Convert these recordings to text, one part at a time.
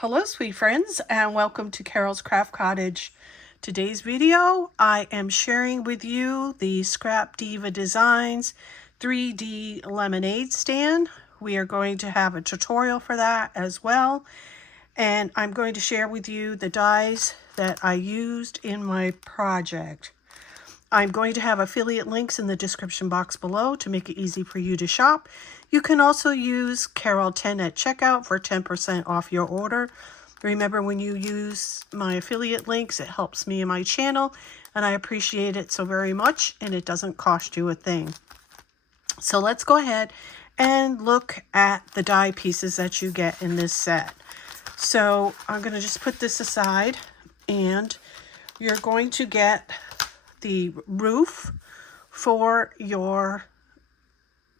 Hello sweet friends, and welcome to Carol's Craft Cottage. Today's video I am sharing with you the Scrapdiva Designs 3D lemonade stand. We are going to have a tutorial for that as well, and I'm going to share with you the dies that I used in my project. I'm going to have affiliate links in the description box below to make it easy for you to shop. You can also use Carol10 at checkout for 10% off your order. Remember, when you use my affiliate links, it helps me and my channel, and I appreciate it so very much, and it doesn't cost you a thing. So let's go ahead and look at the die pieces that you get in this set. So I'm going to just put this aside, and you're going to get the roof for your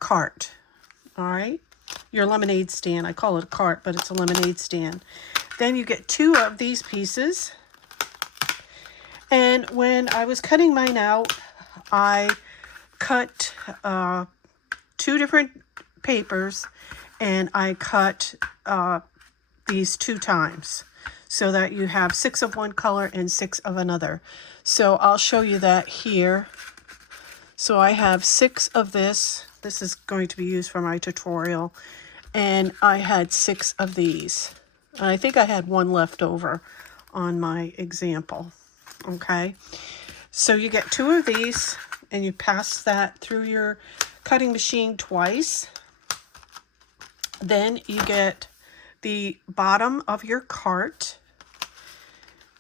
cart. All right, your lemonade stand. I call it a cart, but it's a lemonade stand. Then you get two of these pieces. And when I was cutting mine out, I cut two different papers, and I cut these 2 times so that you have 6 of one color and 6 of another. So I'll show you that here. So I have 6 of this. This is going to be used for my tutorial. And I had 6 of these. And I think I had 1 left over on my example. Okay. So you get 2 of these, and you pass that through your cutting machine twice. Then you get the bottom of your cart.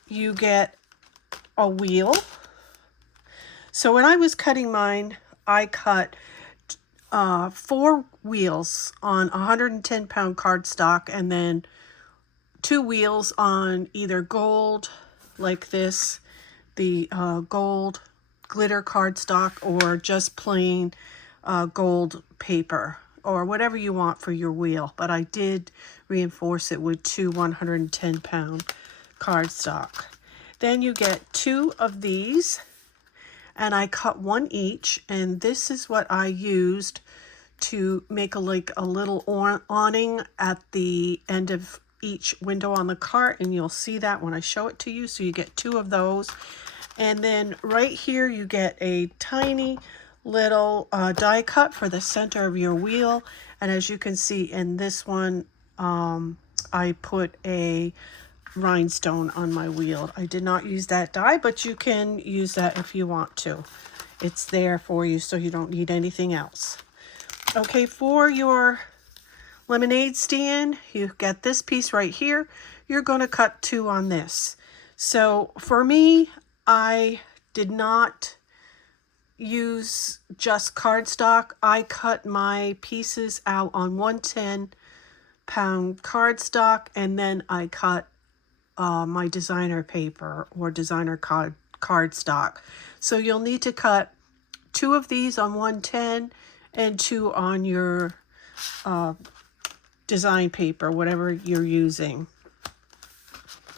You get a wheel. So when I was cutting mine, I cut 4 wheels on 110-pound cardstock, and then 2 wheels on either gold, like this, the gold glitter cardstock, or just plain gold paper, or whatever you want for your wheel. But I did reinforce it with 2 110-pound cardstock. Then you get 2 of these, and I cut 1 each, and this is what I used to make a little awning at the end of each window on the cart, and you'll see that when I show it to you. So you get 2 of those, and then right here you get a tiny little die cut for the center of your wheel. And as you can see in this one, I put a rhinestone on my wheel. I did not use that die, but you can use that if you want to. It's there for you, so you don't need anything else. Okay, for your lemonade stand, you get this piece right here. You're going to cut 2 on this. So for me, I did not use just cardstock. I cut my pieces out on 110-pound cardstock, and then I cut my designer paper or designer cardstock. So you'll need to cut 2 of these on 110 and 2 on your design paper, whatever you're using.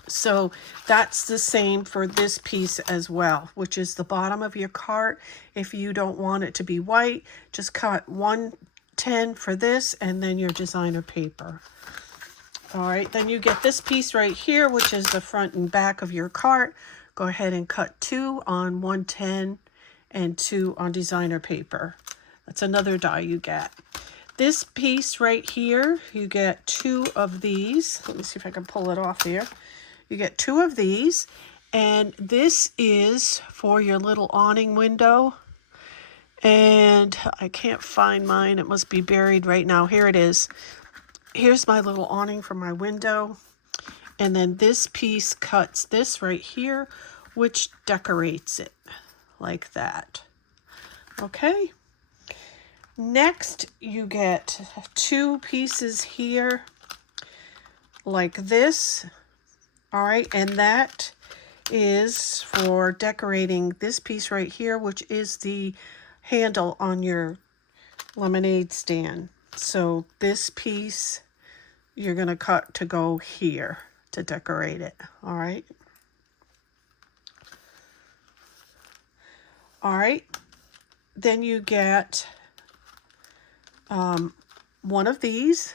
So that's the same for this piece as well, which is the bottom of your cart. If you don't want it to be white, just cut 110 for this, and then your designer paper. All right, then you get this piece right here, which is the front and back of your cart. Go ahead and cut 2 on 110 and 2 on designer paper. That's another die you get. This piece right here, you get 2 of these. Let me see if I can pull it off here. You get 2 of these, and this is for your little awning window. And I can't find mine. It must be buried right now. Here it is. Here's my little awning for my window, and then this piece cuts this right here, which decorates it like that. Okay, next you get 2 pieces here like this. All right, and that is for decorating this piece right here, which is the handle on your lemonade stand. So this piece you're going to cut to go here to decorate it. All right. All right. Then you get 1 of these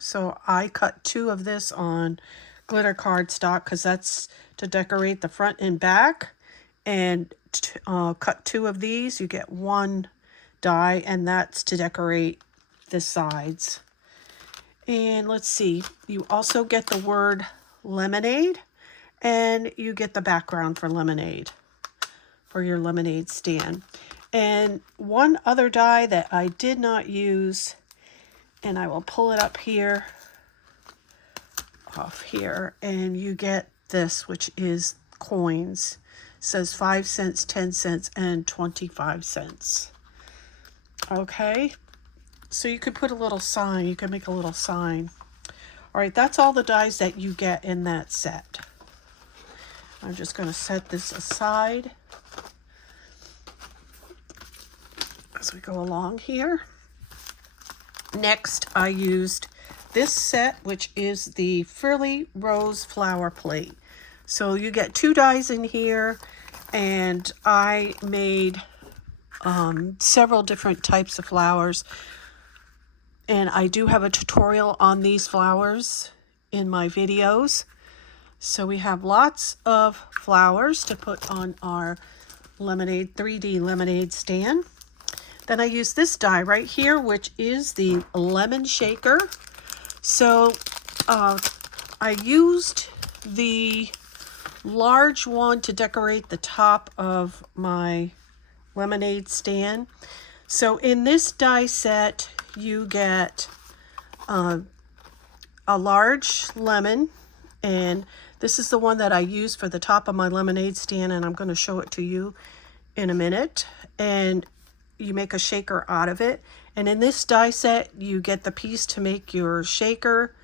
So I cut 2 of this on glitter cardstock because that's to decorate the front and back. And cut 2 of these, you get 1 die, and that's to decorate the sides. And let's see, you also get the word lemonade, and you get the background for lemonade for your lemonade stand. And one other die that I did not use, and I will pull it up here, off here, and you get this, which is coins. It says 5 cents, 10 cents, and 25 cents. Okay, so you could put a little sign, you can make a little sign. All right, that's all the dies that you get in that set. I'm just going to set this aside as we go along here. Next, I used this set, which is the Frilly Rose Flower Plate. So you get 2 dies in here, and I made several different types of flowers. And I do have a tutorial on these flowers in my videos. So we have lots of flowers to put on our lemonade, 3D lemonade stand. Then I use this die right here, which is the lemon shaker. So I used the large one to decorate the top of my lemonade stand. So in this die set, you get a large lemon, and this is the one that I use for the top of my lemonade stand, and I'm going to show it to you in a minute. And you make a shaker out of it. And in this die set, you get the piece to make your shaker,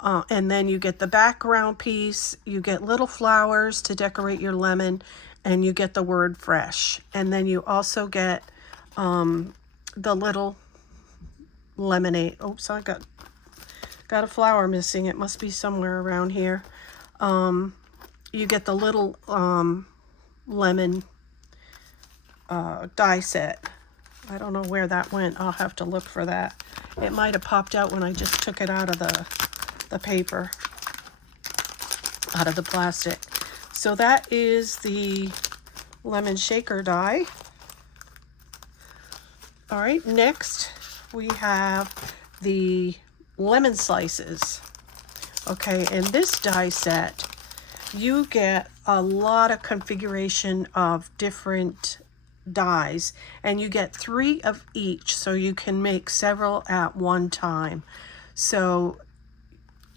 and then you get the background piece, you get little flowers to decorate your lemon, and you get the word fresh. And then you also get the little lemonade. Oops, I got a flower missing. It must be somewhere around here. You get the little lemon die set. I don't know where that went. I'll have to look for that. It might have popped out when I just took it out of the paper, out of the plastic. So that is the lemon shaker die. All right, next we have the lemon slices. Okay, in this die set, you get a lot of configuration of different dies, and you get 3 of each, so you can make several at one time. So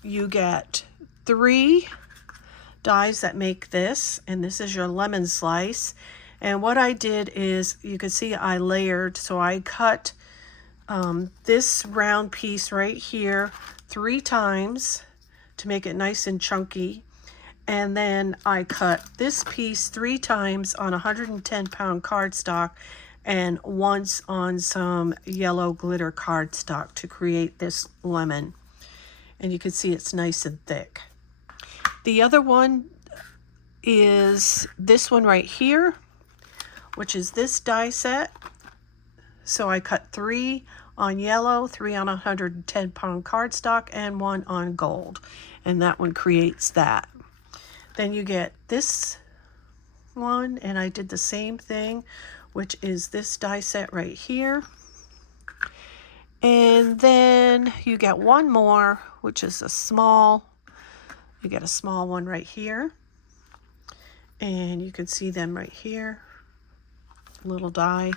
you get 3 dies that make this, and this is your lemon slice. And what I did is, you can see I layered, so I cut this round piece right here 3 times to make it nice and chunky. And then I cut this piece 3 times on 110-pound cardstock and once on some yellow glitter cardstock to create this lemon. And you can see it's nice and thick. The other one is this one right here, which is this die set. So I cut 3 on yellow, 3 on 110-pound cardstock, and 1 on gold. And that one creates that. Then you get this one, and I did the same thing, which is this die set right here. And then you get one more, which is a small, you get a small one right here. And you can see them right here, little die.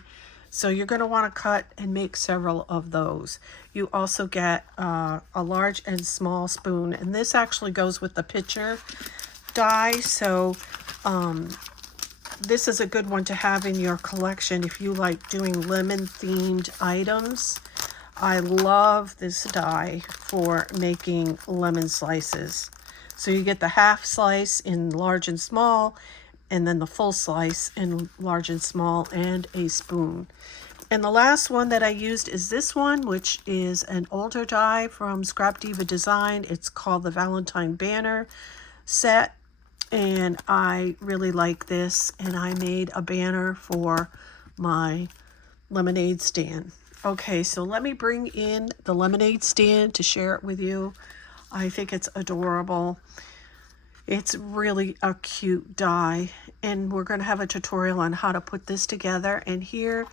So you're going to want to cut and make several of those. You also get a large and small spoon, and this actually goes with the pitcher die. So this is a good one to have in your collection if you like doing lemon themed items. I love this die for making lemon slices. So you get the half slice in large and small, and then the full slice in large and small, and a spoon. And the last one that I used is this one, which is an older die from Scrapdiva Design. It's called the Valentine Banner Set, and I really like this, and I made a banner for my lemonade stand. Okay, so let me bring in the lemonade stand to share it with you. I think it's adorable. It's really a cute die, and we're going to have a tutorial on how to put this together. And here,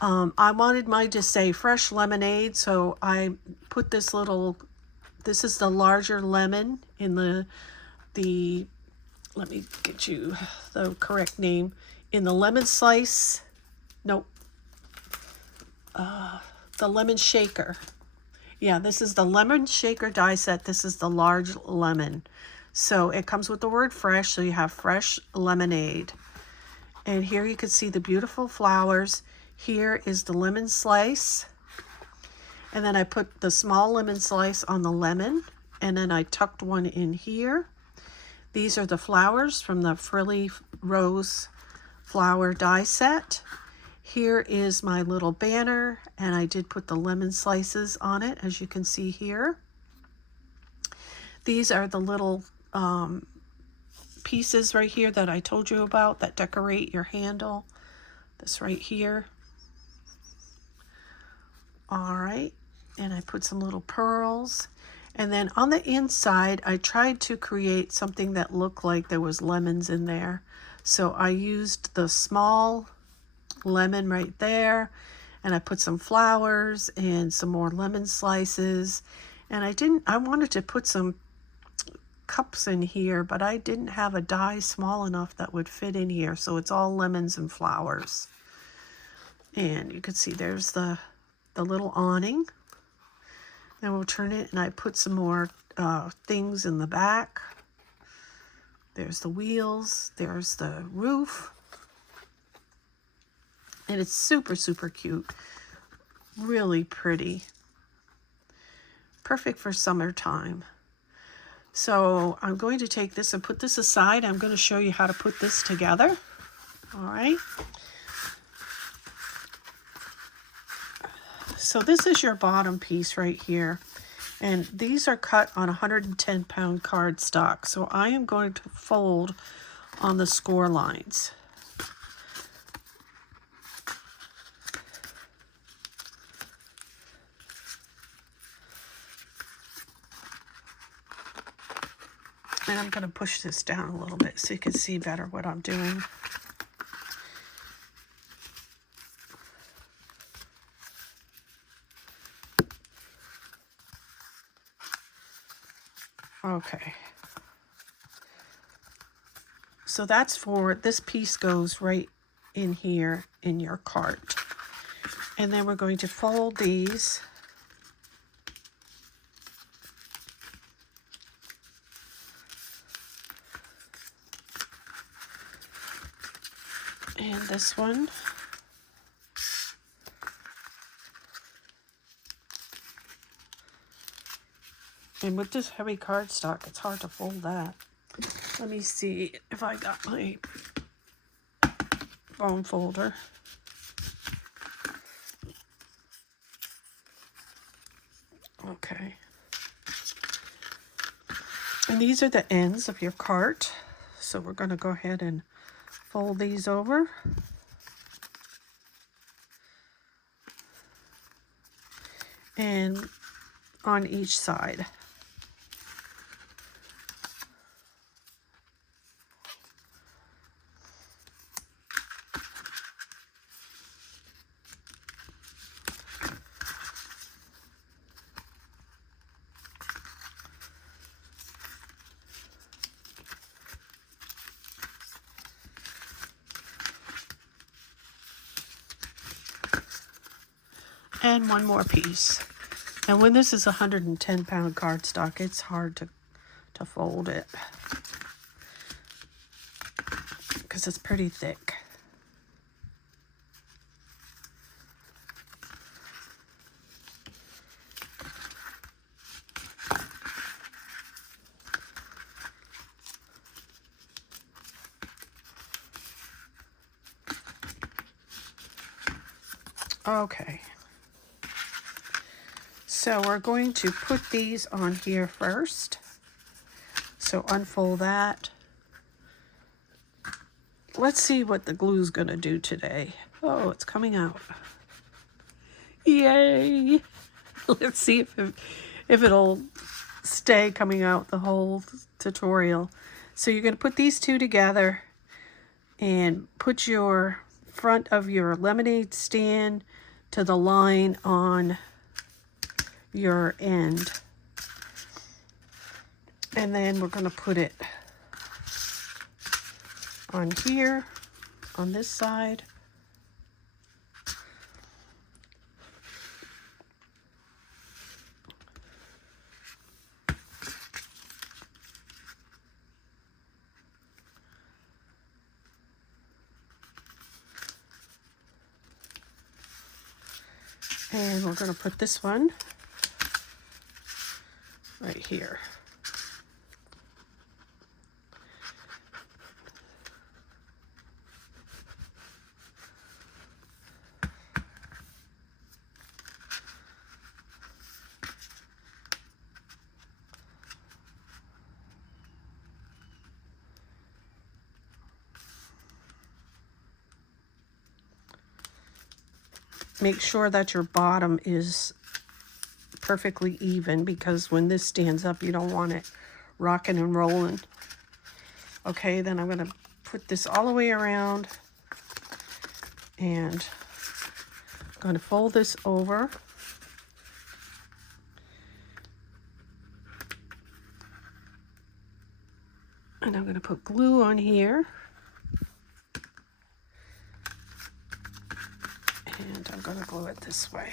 I wanted mine to say fresh lemonade, so I put this little, this is the larger lemon in the let me get you the correct name, in the lemon slice, nope, the lemon shaker. Yeah, this is the lemon shaker die set. This is the large lemon. So it comes with the word fresh, so you have fresh lemonade. And here you can see the beautiful flowers. Here is the lemon slice. And then I put the small lemon slice on the lemon, and then I tucked one in here. These are the flowers from the Frilly Rose flower die set. Here is my little banner, and I did put the lemon slices on it, as you can see here. These are the little pieces right here that I told you about that decorate your handle. This right here. All right, and I put some little pearls. And then on the inside, I tried to create something that looked like there was lemons in there. So I used the small lemon right there, and I put some flowers and some more lemon slices. And I wanted to put some cups in here, but I didn't have a die small enough that would fit in here. So it's all lemons and flowers. And you can see there's the little awning. Then we'll turn it, and I put some more things in the back. There's the wheels, there's the roof. And it's super, super cute. Really pretty. Perfect for summertime. So I'm going to take this and put this aside. I'm going to show you how to put this together. All right. So this is your bottom piece right here. And these are cut on 110-pound cardstock. So I am going to fold on the score lines. And I'm going to push this down a little bit so you can see better what I'm doing. Okay. So that's for, this piece goes right in here in your cart. And then we're going to fold these. And this one. And with this heavy cardstock, it's hard to fold that. Let me see if I got my foam folder. Okay. And these are the ends of your cart. So we're going to go ahead and fold these over. And on each side. And one more piece. And when this is 110-pound cardstock, it's hard to fold it because it's pretty thick. Okay. So we're going to put these on here first. So unfold that. Let's see what the glue's going to do today. Oh, it's coming out. Yay! Let's see if it'll stay coming out the whole tutorial. So you're going to put these two together and put your front of your lemonade stand to the line on your end. And then we're going to put it on here, on this side. And we're going to put this one right here. Make sure that your bottom is perfectly even, because when this stands up, you don't want it rocking and rolling. Okay, then I'm going to put this all the way around and I'm going to fold this over. And I'm going to put glue on here. And I'm going to glue it this way.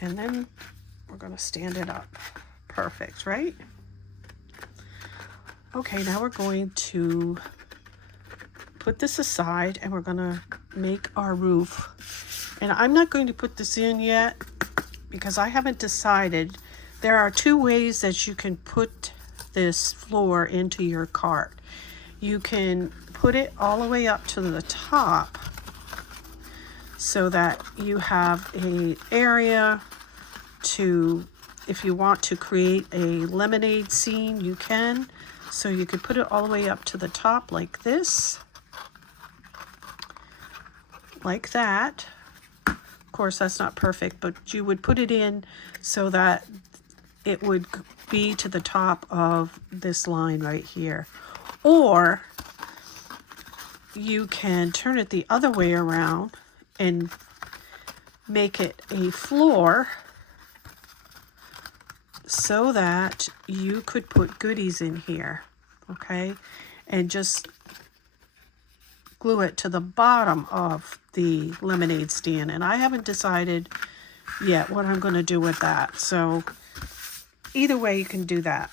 And then we're going to stand it up. Perfect, right? Okay, now we're going to put this aside and we're going to make our roof. And I'm not going to put this in yet because I haven't decided. There are two ways that you can put this floor into your cart. You can put it all the way up to the top so that you have an area to, if you want to create a lemonade scene, you can. So you could put it all the way up to the top like this, like that. Of course, that's not perfect, but you would put it in so that it would be to the top of this line right here. Or you can turn it the other way around and make it a floor so that you could put goodies in here, okay? And just glue it to the bottom of the lemonade stand. And I haven't decided yet what I'm going to do with that. So either way, you can do that.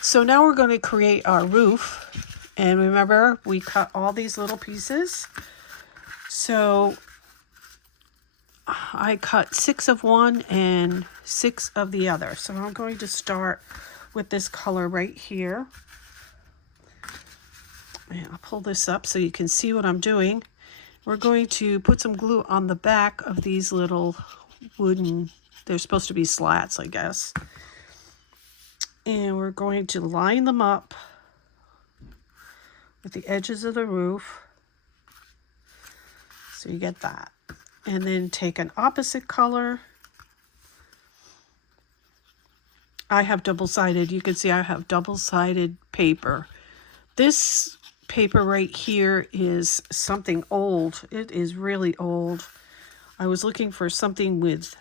So now we're going to create our roof. And remember, we cut all these little pieces. So I cut 6 of one and 6 of the other. So I'm going to start with this color right here. And I'll pull this up so you can see what I'm doing. We're going to put some glue on the back of these little wooden, they're supposed to be slats, I guess. And we're going to line them up with the edges of the roof. So you get that. And then take an opposite color. I have double-sided. You can see I have double-sided paper. This paper right here is something old. It is really old. I was looking for something with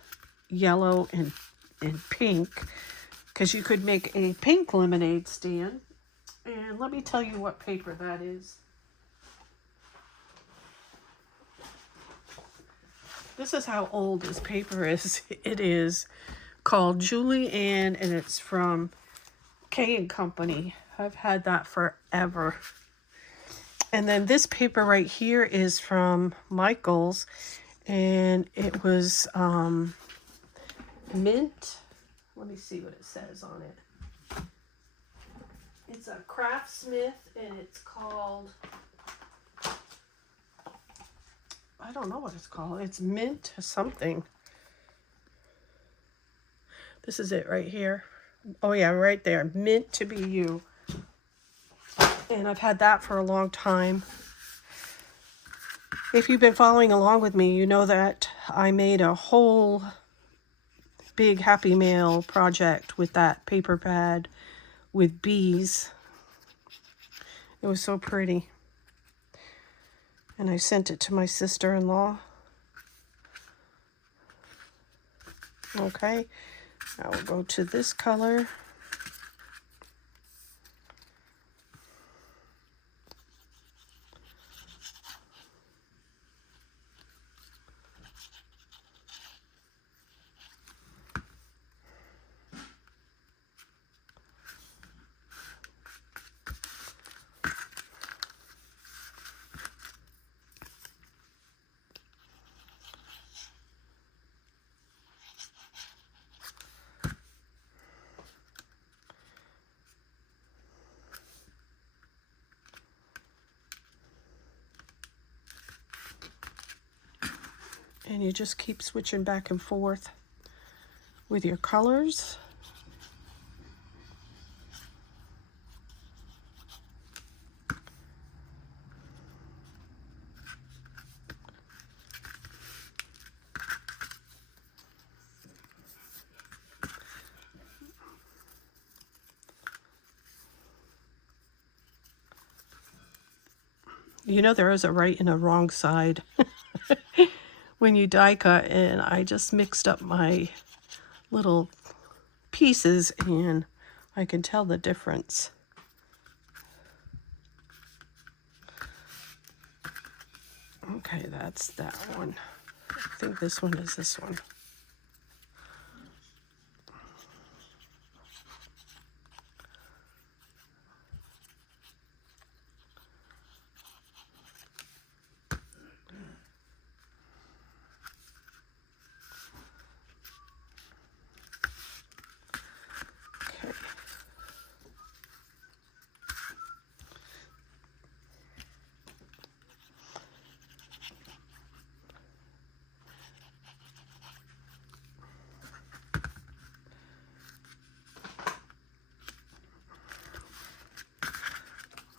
yellow and pink, because you could make a pink lemonade stand. And let me tell you what paper that is. This is how old this paper is. It is called Julie Ann, and it's from K & Company. I've had that forever. And then this paper right here is from Michael's, and it was mint. Let me see what it says on it. It's a Craftsmith, and it's called, I don't know what it's called. It's mint something. This is it right here. Oh yeah, right there. Meant to be you. And I've had that for a long time. If you've been following along with me, you know that I made a whole big Happy Mail project with that paper pad with bees. It was so pretty. And I sent it to my sister-in-law. Okay, I will go to this color. And you just keep switching back and forth with your colors. You know there is a right and a wrong side when you die cut, and I just mixed up my little pieces and I can tell the difference. Okay, that's that one. I think this one is this one. Okay.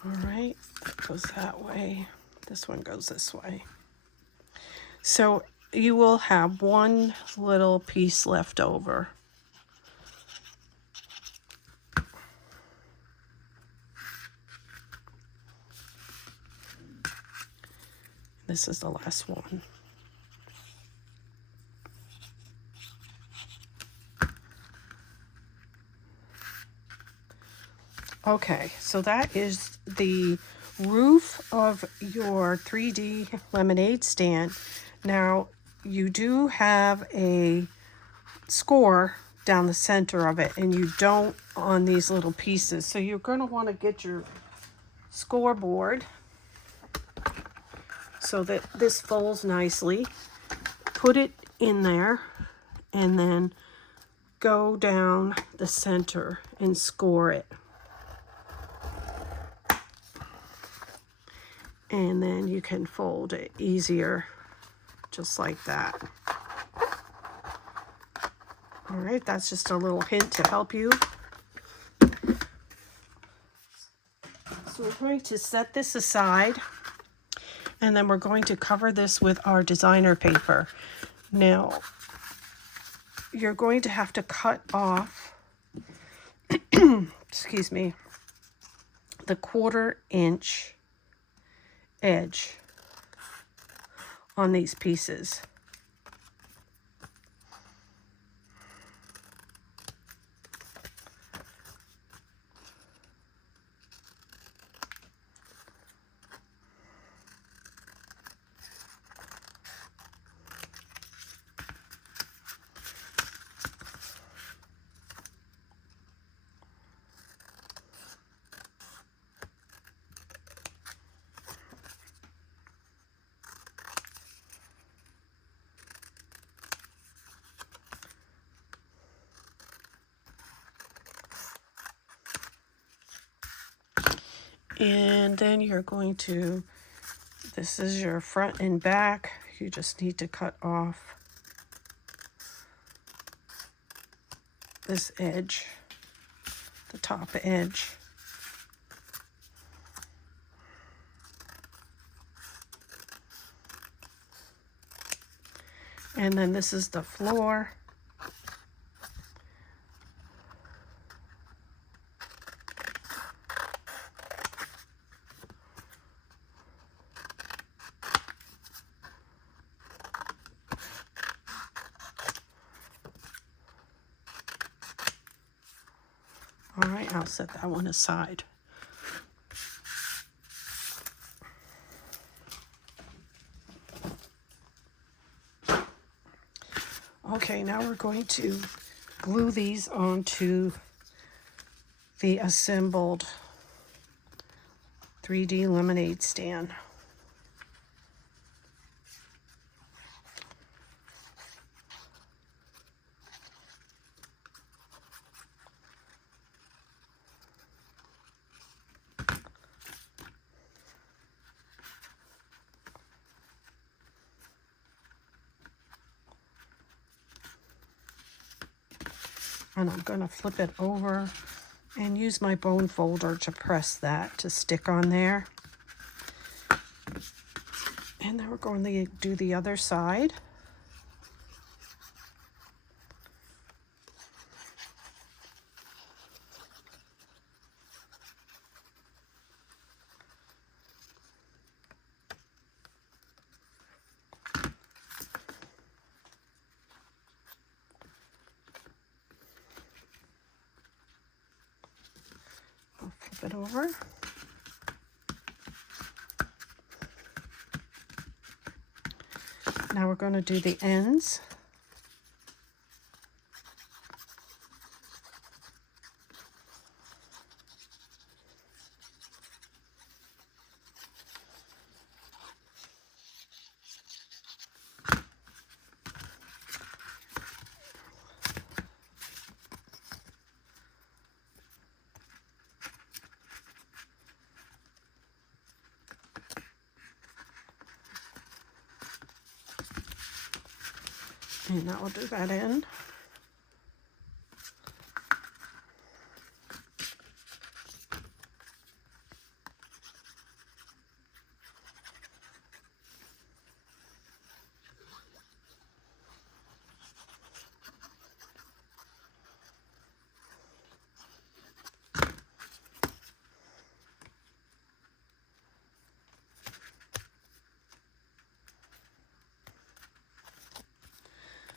All right, that goes that way. This one goes this way. So you will have one little piece left over. This is the last one. Okay, so that is the roof of your 3D lemonade stand. Now, you do have a score down the center of it, and you don't on these little pieces. So you're going to want to get your scoreboard so that this folds nicely. Put it in there, and then go down the center and score it. And then you can fold it easier, just like that. All right, that's just a little hint to help you. So we're going to set this aside, and then we're going to cover this with our designer paper. Now, you're going to have to cut off, excuse me, the 1/4 inch edge on these pieces. And then you're going to, this is your front and back. You just need to cut off this edge. the top edge. And then this is the floor. All right, I'll set that one aside. Okay, now we're going to glue these onto the assembled 3D lemonade stand. And I'm going to flip it over and use my bone folder to press that to stick on there. And then we're going to do the other side. Flip it over. Now we're going to do the ends. And that will do that end.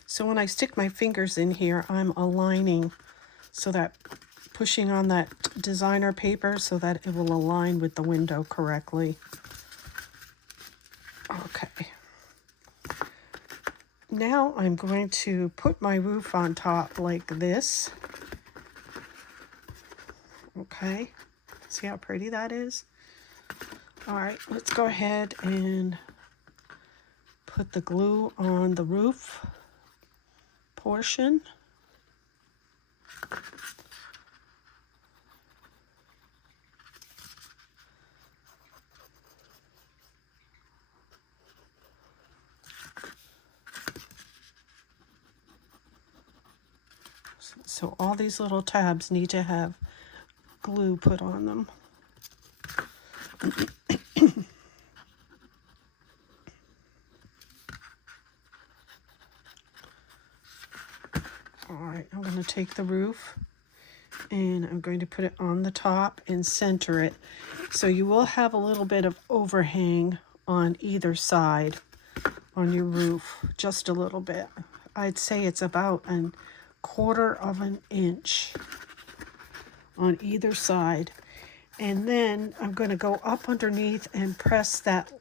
So when I stick my fingers in here, I'm aligning so that pushing on that designer paper so that it will align with the window correctly. Okay. Now I'm going to put my roof on top like this. Okay. See how pretty that is? All right, let's go ahead and put the glue on the roof portion. So all these little tabs need to have glue put on them. All right, I'm going to take the roof and I'm going to put it on the top and center it. So you will have a little bit of overhang on either side on your roof, just a little bit. I'd say it's about a quarter of an inch on either side. And then I'm going to go up underneath and press that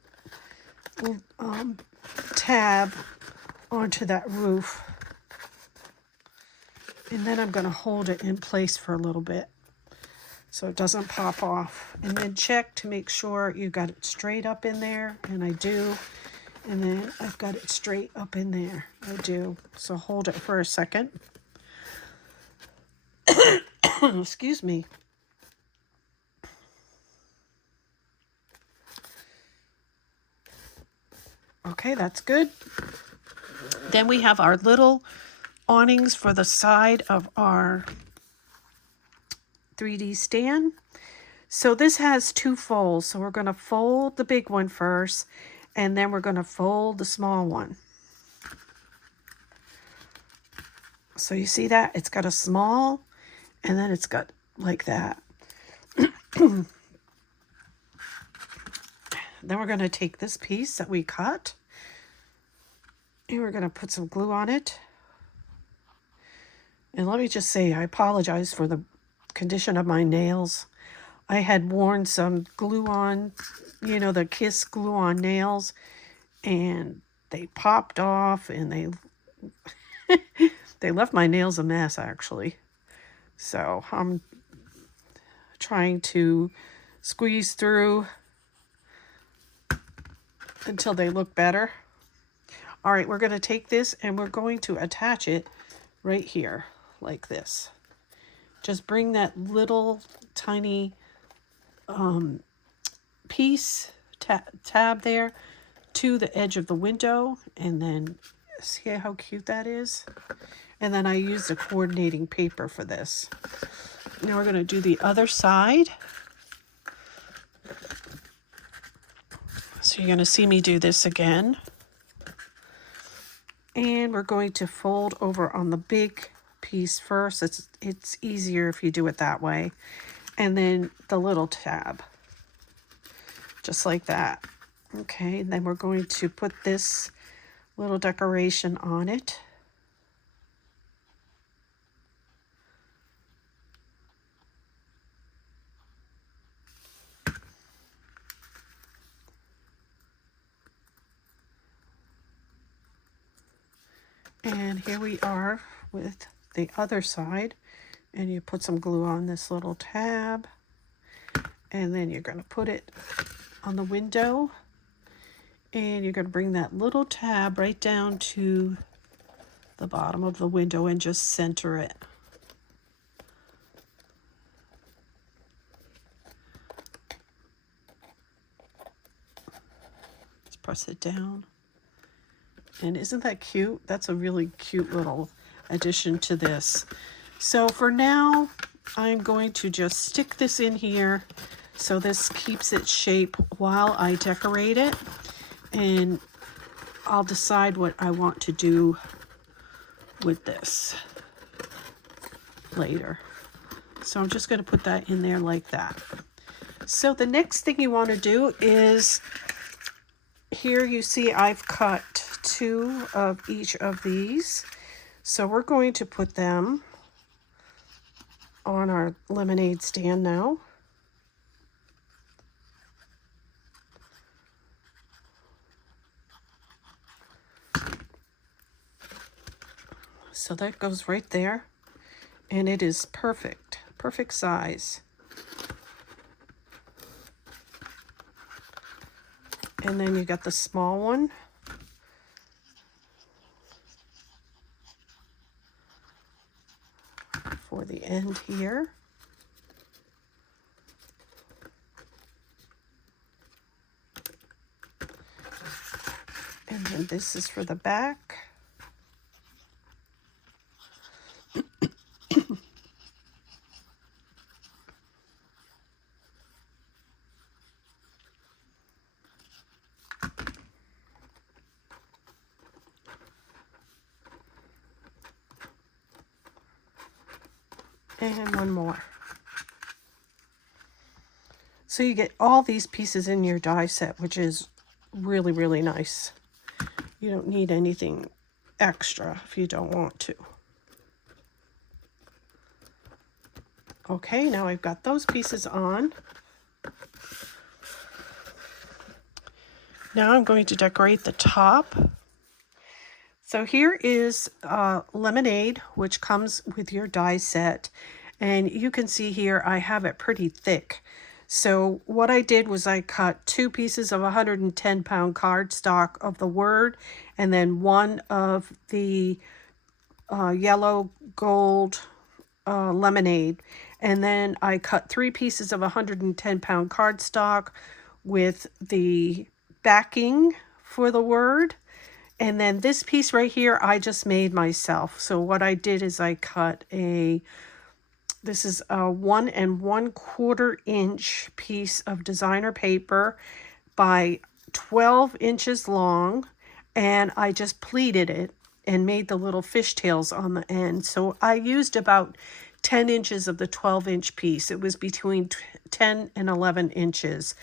tab onto that roof. And then I'm going to hold it in place for a little bit so it doesn't pop off. And then check to make sure you got it straight up in there, and I do. And then I've got it straight up in there. I do. So hold it for a second. Excuse me. Okay, that's good. Then we have our little awnings for the side of our 3D stand. So this has two folds. So we're going to fold the big one first, and then we're going to fold the small one. So you see that? It's got a small, and then it's got like that. Then we're going to take this piece that we cut, and we're going to put some glue on it. And let me just say, I apologize for the condition of my nails. I had worn some glue on, you know, the Kiss glue on nails, and they popped off, and they left my nails a mess, actually. So I'm trying to squeeze through until they look better. All right, we're going to take this and we're going to attach it right here like this. Just bring that little tiny piece tab there to the edge of the window, and then see how cute that is. And then I used a coordinating paper for this. Now we're going to do the other side. So you're going to see me do this again. And we're going to fold over on the big piece first. It's easier if you do it that way. And then the little tab. Just like that. Okay, and then we're going to put this little decoration on it. And here we are with the other side. And you put some glue on this little tab. And then you're going to put it on the window. And you're going to bring that little tab right down to the bottom of the window and just center it. Just press it down. And isn't that cute? That's a really cute little addition to this. So for now, I'm going to just stick this in here so this keeps its shape while I decorate it. And I'll decide what I want to do with this later. So I'm just going to put that in there like that. So the next thing you want to do is, here you see I've cut 2 of each of these. So we're going to put them on our lemonade stand now. So that goes right there, and it is perfect size. And then you got the small one. For the end here. And then this is for the back. And one more. So you get all these pieces in your die set, which is really, really nice. You don't need anything extra if you don't want to. Okay, now I've got those pieces on. Now I'm going to decorate the top. So here is lemonade, which comes with your die set. And you can see here I have it pretty thick. So what I did was I cut 2 pieces of 110-pound cardstock of the word, and then 1 of the yellow gold lemonade. And then I cut 3 pieces of 110-pound cardstock with the backing for the word. And then this piece right here, I just made myself. So what I did is I cut a This is a 1 1/4 inch piece of designer paper by 12 inches long, and I just pleated it and made the little fishtails on the end. So I used about 10 inches of the 12-inch piece. It was between 10 and 11 inches.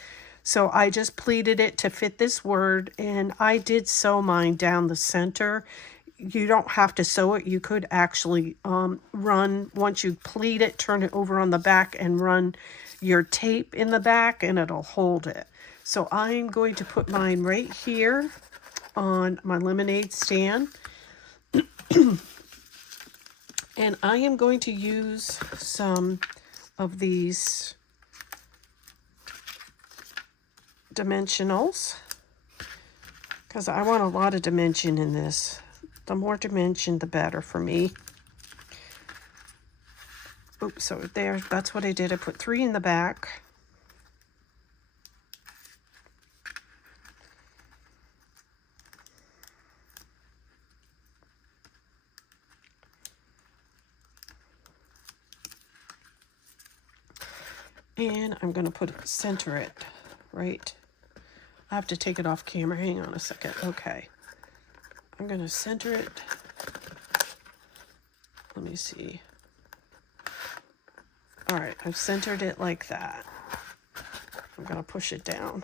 So I just pleated it to fit this word, and I did sew mine down the center. You don't have to sew it. You could actually run, once you pleat it, turn it over on the back and run your tape in the back, and it'll hold it. So I'm going to put mine right here on my lemonade stand. And I am going to use some of these dimensionals because I want a lot of dimension in this. The more dimension, the better for me. Oops, so there, that's what I did. I put 3 in the back. And I'm going to center it right. I have to take it off camera. Hang on a second. Okay. I'm going to center it. Let me see. All right, I've centered it like that. I'm going to push it down.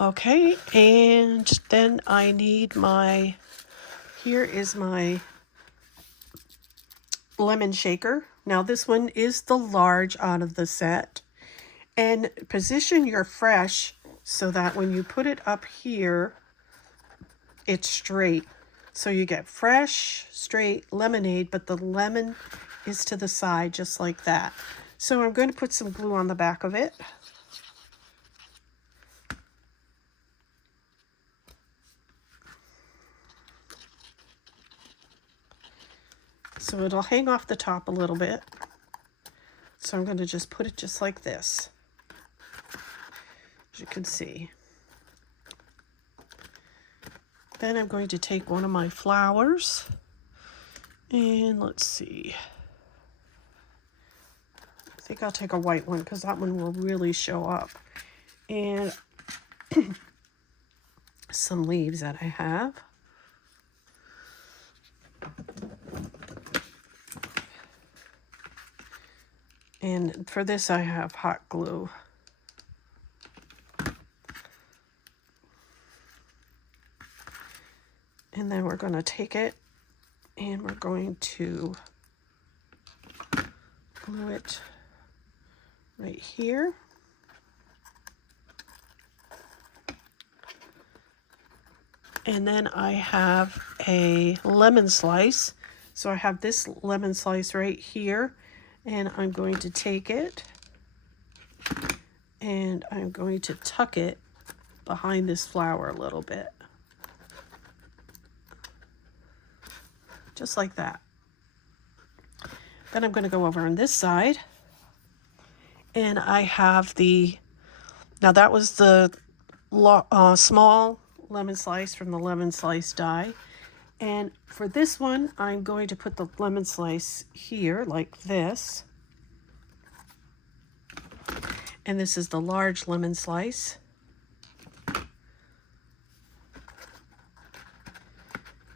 Okay, and then I need my, here is my lemon shaker. Now this one is the large out of the set. And position your fresh so that when you put it up here, it's straight. So you get fresh, straight lemonade, but the lemon is to the side just like that. So I'm going to put some glue on the back of it. So it'll hang off the top a little bit. So I'm going to just put it just like this, as you can see. Then I'm going to take one of my flowers, and let's see. I think I'll take a white one because that one will really show up. And some leaves that I have. And for this I have hot glue. And then we're going to take it and we're going to glue it right here. And then I have a lemon slice. So I have this lemon slice right here, and I'm going to take it and I'm going to tuck it behind this flower a little bit. Just like that. Then I'm going to go over on this side, and I have the, now that was the small lemon slice from the lemon slice die. And for this one, I'm going to put the lemon slice here like this. And this is the large lemon slice.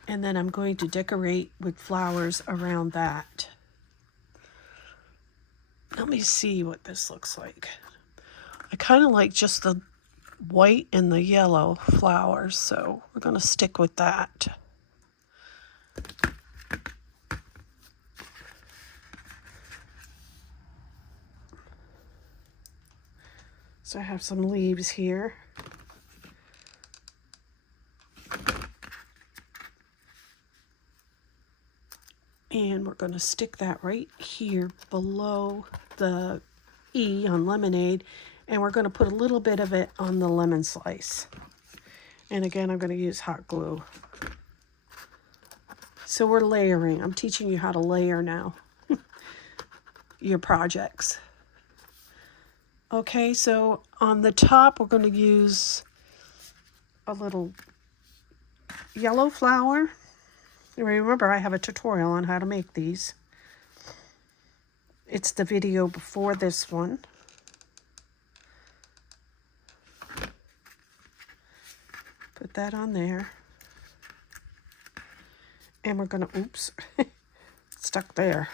And then I'm going to decorate with flowers around that. Let me see what this looks like. I kind of like just the white and the yellow flowers, so we're going to stick with that. So I have some leaves here. And we're going to stick that right here below the E on lemonade. And we're going to put a little bit of it on the lemon slice. And again, I'm going to use hot glue. So we're layering. I'm teaching you how to layer now. Your projects. Okay, so on the top, we're going to use a little yellow flower. Remember, I have a tutorial on how to make these. It's the video before this one. Put that on there. And we're gonna, oops, stuck there.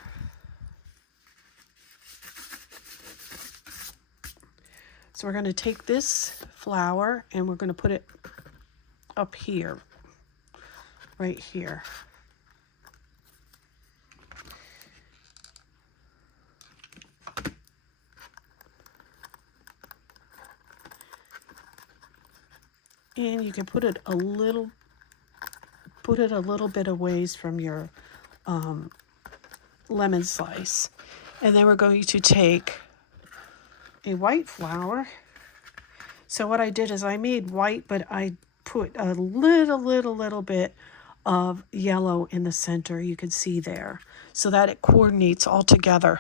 So we're gonna take this flower and we're gonna put it up here, right here. And you can put it a little bit of ways from your lemon slice. And then we're going to take a white flower. So what I did is I made white, but I put a little bit of yellow in the center, you can see there, so that it coordinates all together.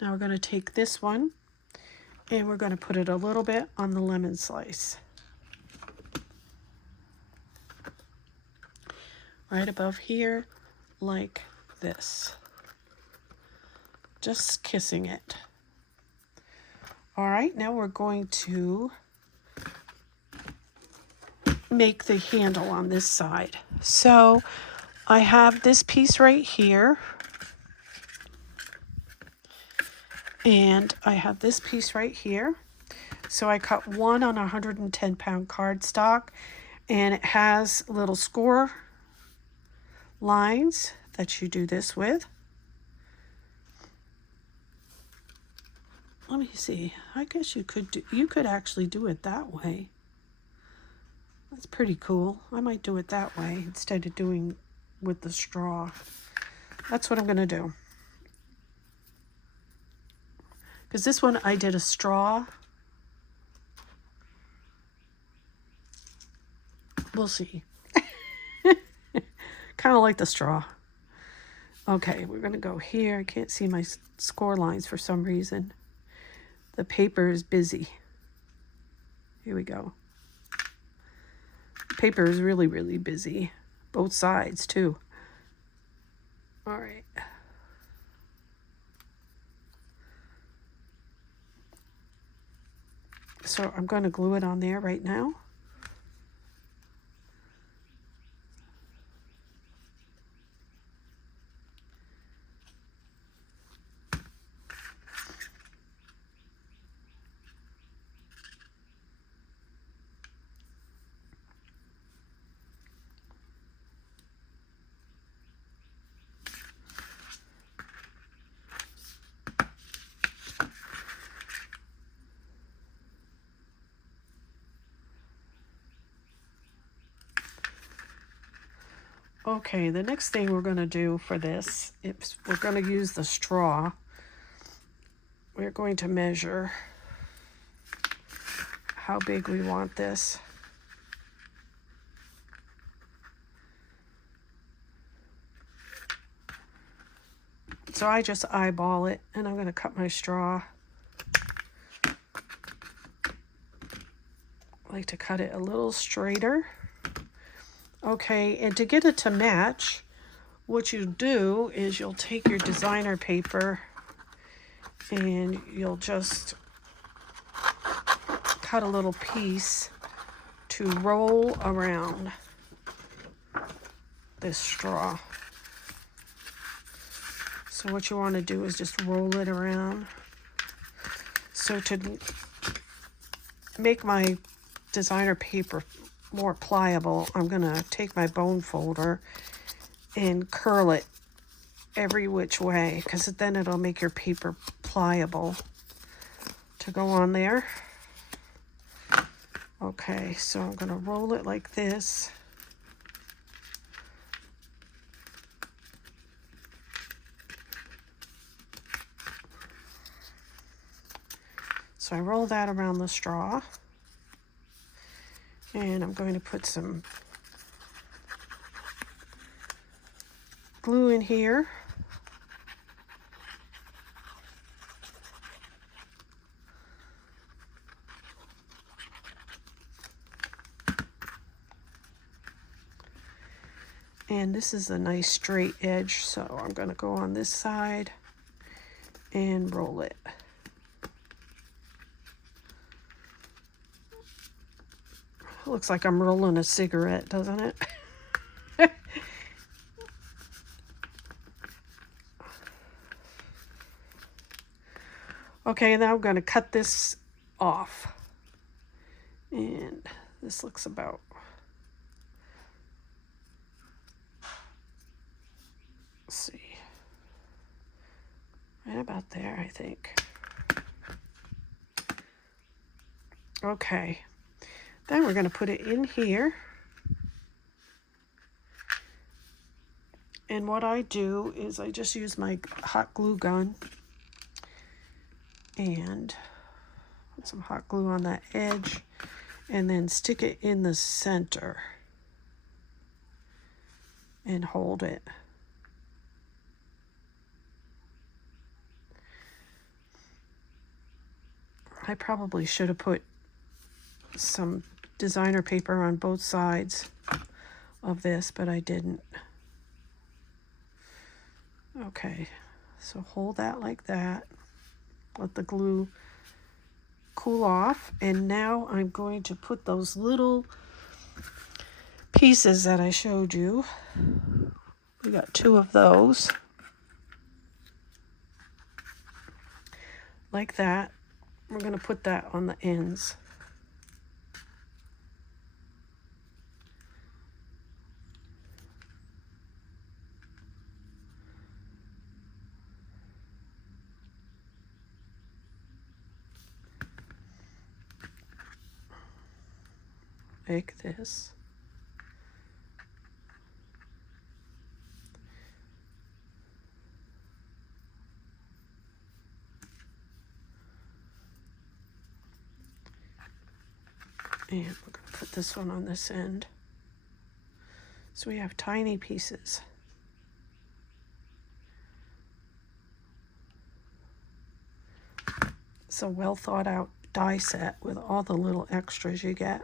Now we're going to take this one and we're going to put it a little bit on the lemon slice. Right above here, like this. Just kissing it. All right, now we're going to make the handle on this side. So I have this piece right here. And I have this piece right here. So I cut one on 110-pound cardstock, and it has little score lines that you do this with. Let me see. I guess you could actually do it that way. That's pretty cool. I might do it that way instead of doing with the straw. That's what I'm going to do. Because this one I did a straw. We'll see. Kind of like the straw. Okay, we're going to go here. I can't see my score lines for some reason. The paper is busy. Here we go. The paper is really busy. Both sides, too. All right. So I'm going to glue it on there right now. Okay, the next thing we're going to do for this, is we're going to use the straw. We're going to measure how big we want this. So I just eyeball it, and I'm going to cut my straw. I like to cut it a little straighter. Okay, and to get it to match, what you do is you'll take your designer paper and you'll just cut a little piece to roll around this straw. So what you want to do is just roll it around. So to make my designer paper more pliable, I'm going to take my bone folder and curl it every which way, because then it'll make your paper pliable to go on there. Okay, so I'm going to roll it like this. So I roll that around the straw. And I'm going to put some glue in here. And this is a nice straight edge, so I'm going to go on this side and roll it. Looks like I'm rolling a cigarette, doesn't it? Okay, now I'm going to cut this off. And this looks about... Let's see. Right about there, I think. Okay. Then we're going to put it in here. And what I do is I just use my hot glue gun and put some hot glue on that edge and then stick it in the center and hold it. I probably should have put some designer paper on both sides of this, but I didn't. Okay, so hold that like that. Let the glue cool off. And now I'm going to put those little pieces that I showed you. We got 2 of those. Like that. We're going to put that on the ends. Like this. And we're going to put this one on this end. So we have tiny pieces. It's a well thought out die set with all the little extras you get.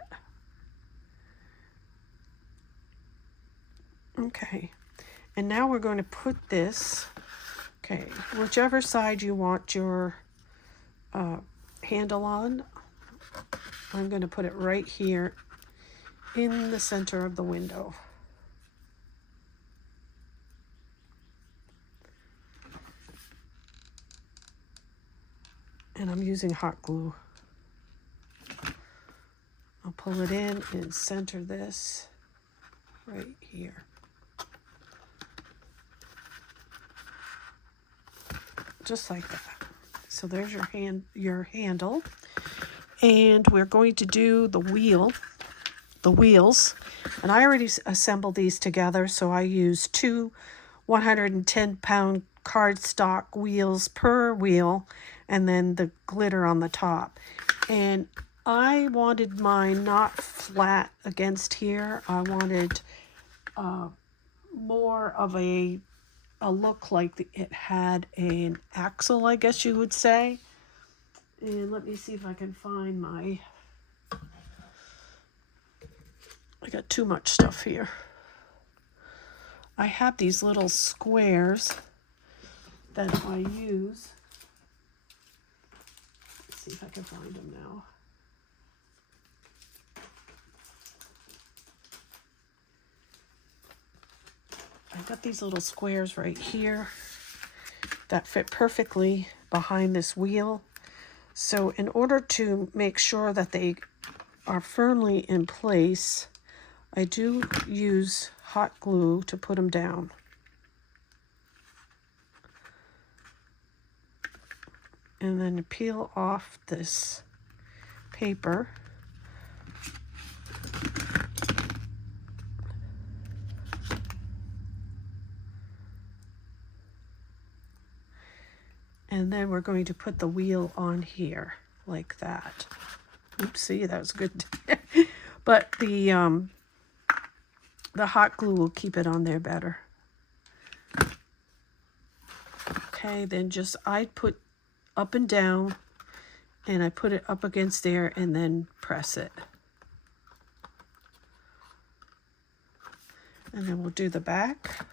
Okay, and now we're going to put this, okay, whichever side you want your handle on, I'm going to put it right here in the center of the window. And I'm using hot glue. I'll pull it in and center this right here. Just like that. So there's your handle. And we're going to do the wheels. And I already assembled these together, so I used 2 110-pound cardstock wheels per wheel, and then the glitter on the top. And I wanted mine not flat against here. I wanted more of a look like it had an axle, I guess you would say. And let me see if I can find my... I got too much stuff here. I have these little squares that I use. Let's see if I can find them now. I've got these little squares right here that fit perfectly behind this wheel. So in order to make sure that they are firmly in place, I do use hot glue to put them down. And then peel off this paper. And then we're going to put the wheel on here like that. Oopsie, that was good. But the hot glue will keep it on there better. Okay, then just I put up and down, and I put it up against there and then press it. And then we'll do the back.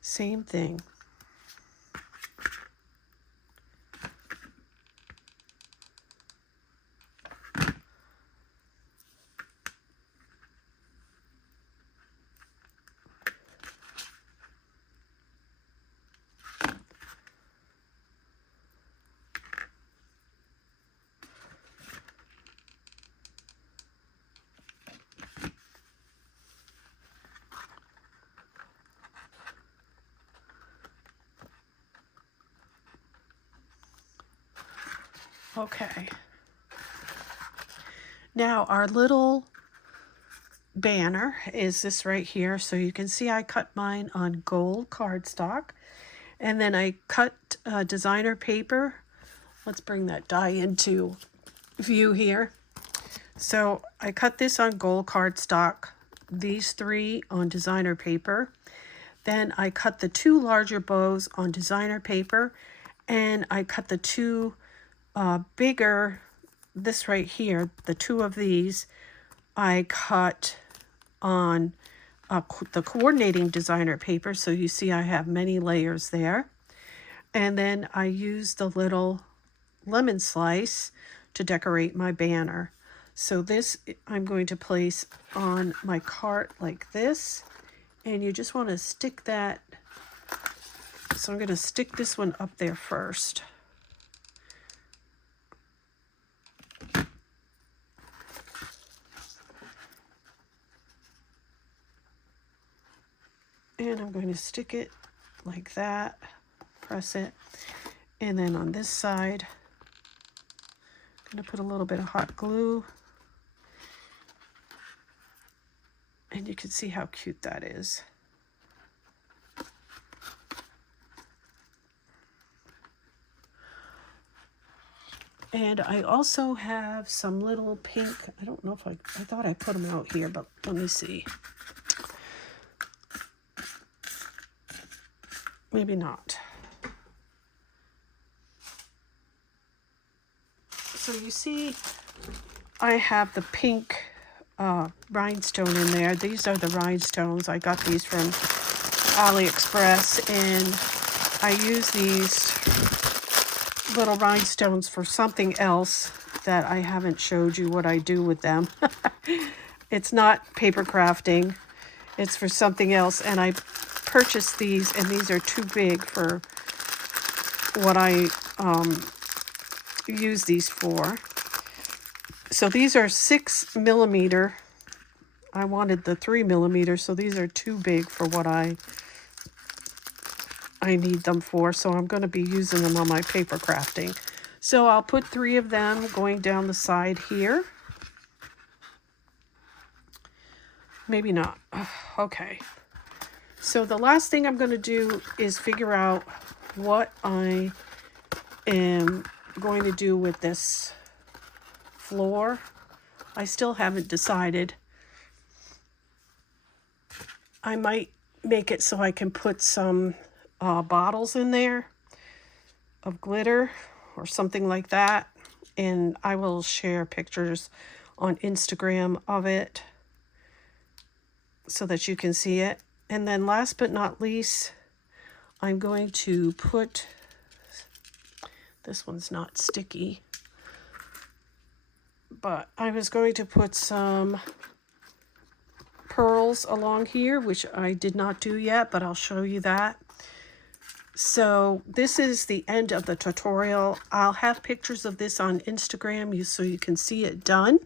Same thing. Okay. Now our little banner is this right here. So you can see I cut mine on gold cardstock. And then I cut designer paper. Let's bring that die into view here. So I cut this on gold cardstock, these 3 on designer paper. Then I cut the 2 larger bows on designer paper, and I cut the 2 bigger, this right here, the 2 of these, I cut on the coordinating designer paper. So you see I have many layers there. And then I used the little lemon slice to decorate my banner. So this I'm going to place on my cart like this. And you just want to stick that. So I'm going to stick this one up there first. And I'm going to stick it like that, press it, and then on this side, I'm going to put a little bit of hot glue, and you can see how cute that is. And I also have some little pink, I don't know if I thought I put them out here, but let me see. Maybe not. So you see, I have the pink rhinestone in there. These are the rhinestones. I got these from AliExpress, and I use these little rhinestones for something else that I haven't showed you what I do with them. It's not paper crafting. It's for something else, and I purchased these, and these are too big for what I use these for. So these are 6 millimeter. I wanted the 3 millimeter, so these are too big for what I need them for. So I'm going to be using them on my paper crafting. So I'll put 3 of them going down the side here. Maybe not. Okay. So the last thing I'm going to do is figure out what I am going to do with this floor. I still haven't decided. I might make it so I can put some bottles in there of glitter or something like that. And I will share pictures on Instagram of it so that you can see it. And then last but not least, I'm going to put, this one's not sticky, but I was going to put some pearls along here, which I did not do yet, but I'll show you that. So this is the end of the tutorial. I'll have pictures of this on Instagram so you can see it done.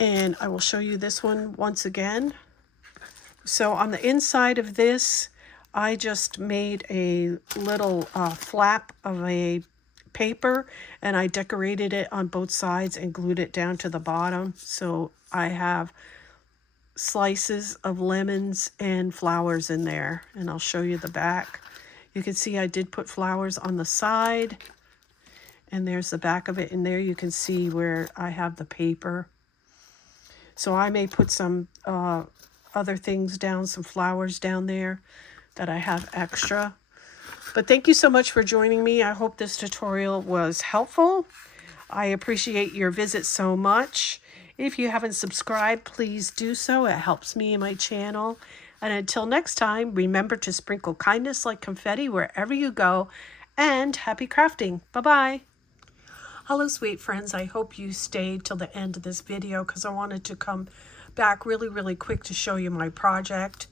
And I will show you this one once again. So on the inside of this, I just made a little flap of a paper, and I decorated it on both sides and glued it down to the bottom. So I have slices of lemons and flowers in there, and I'll show you the back. You can see I did put flowers on the side, and there's the back of it, and there you can see where I have the paper. So I may put some other things down, some flowers down there that I have extra. But thank you so much for joining me. I hope this tutorial was helpful. I appreciate your visit so much. If you haven't subscribed, please do so. It helps me and my channel. And until next time, remember to sprinkle kindness like confetti wherever you go. And happy crafting. Bye-bye. Hello, sweet friends. I hope you stayed till the end of this video because I wanted to come back really quick to show you my project.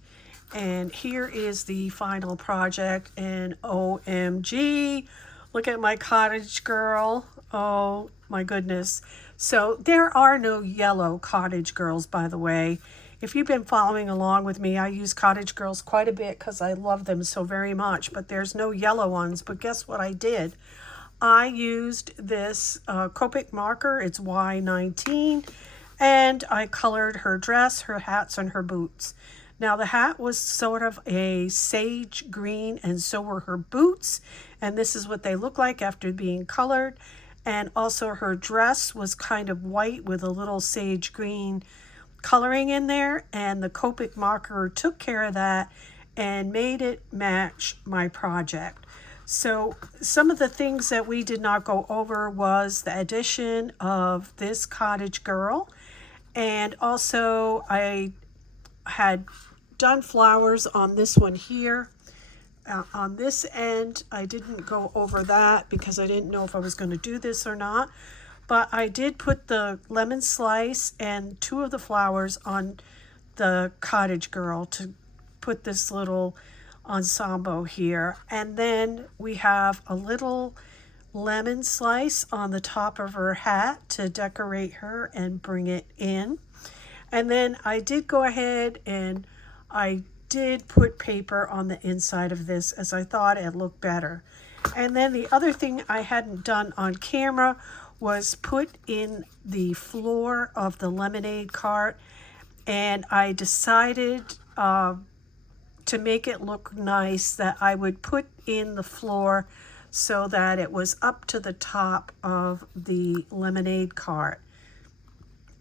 And here is the final project. And OMG, look at my cottage girl. Oh my goodness. So there are no yellow cottage girls, by the way. If you've been following along with me, I use cottage girls quite a bit because I love them so very much, but there's no yellow ones. But guess what I did? I used this Copic marker. It's Y19, and I colored her dress, her hats, and her boots. Now the hat was sort of a sage green, and so were her boots, and this is what they look like after being colored. And also her dress was kind of white with a little sage green coloring in there, and the Copic marker took care of that and made it match my project. So some of the things that we did not go over was the addition of this cottage girl, and also I had done flowers on this one here. On this end, I didn't go over that because I didn't know if I was going to do this or not. But I did put the lemon slice and two of the flowers on the cottage girl to put this little ensemble here. And then we have a little lemon slice on the top of her hat to decorate her and bring it in. And then I did go ahead and I did put paper on the inside of this as I thought it looked better. And then the other thing I hadn't done on camera was put in the floor of the lemonade cart, and I decided to make it look nice that I would put in the floor so that it was up to the top of the lemonade cart.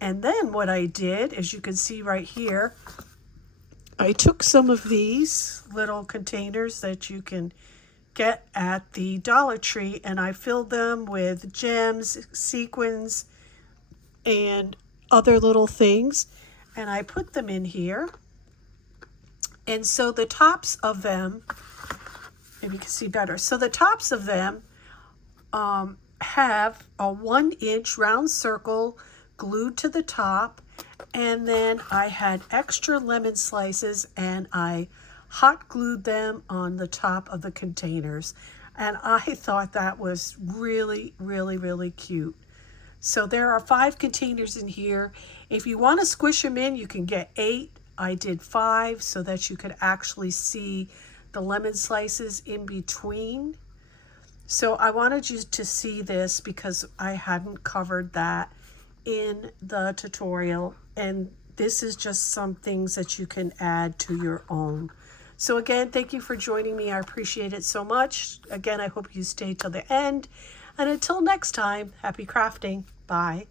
And then what I did, as you can see right here, I took some of these little containers that you can get at the Dollar Tree, and I filled them with gems, sequins, and other little things, and I put them in here. And so the tops of them, maybe you can see better, so the tops of them have a 1-inch round circle glued to the top, and then I had extra lemon slices and I hot glued them on the top of the containers, and I thought that was really cute. So there are 5 containers in here. If you want to squish them in, you can get 8. I did 5 so that you could actually see the lemon slices in between. So I wanted you to see this because I hadn't covered that in the tutorial, and this is just some things that you can add to your own. So again, thank you for joining me. I appreciate it so much. Again, I hope you stay till the end. And until next time, happy crafting. Bye.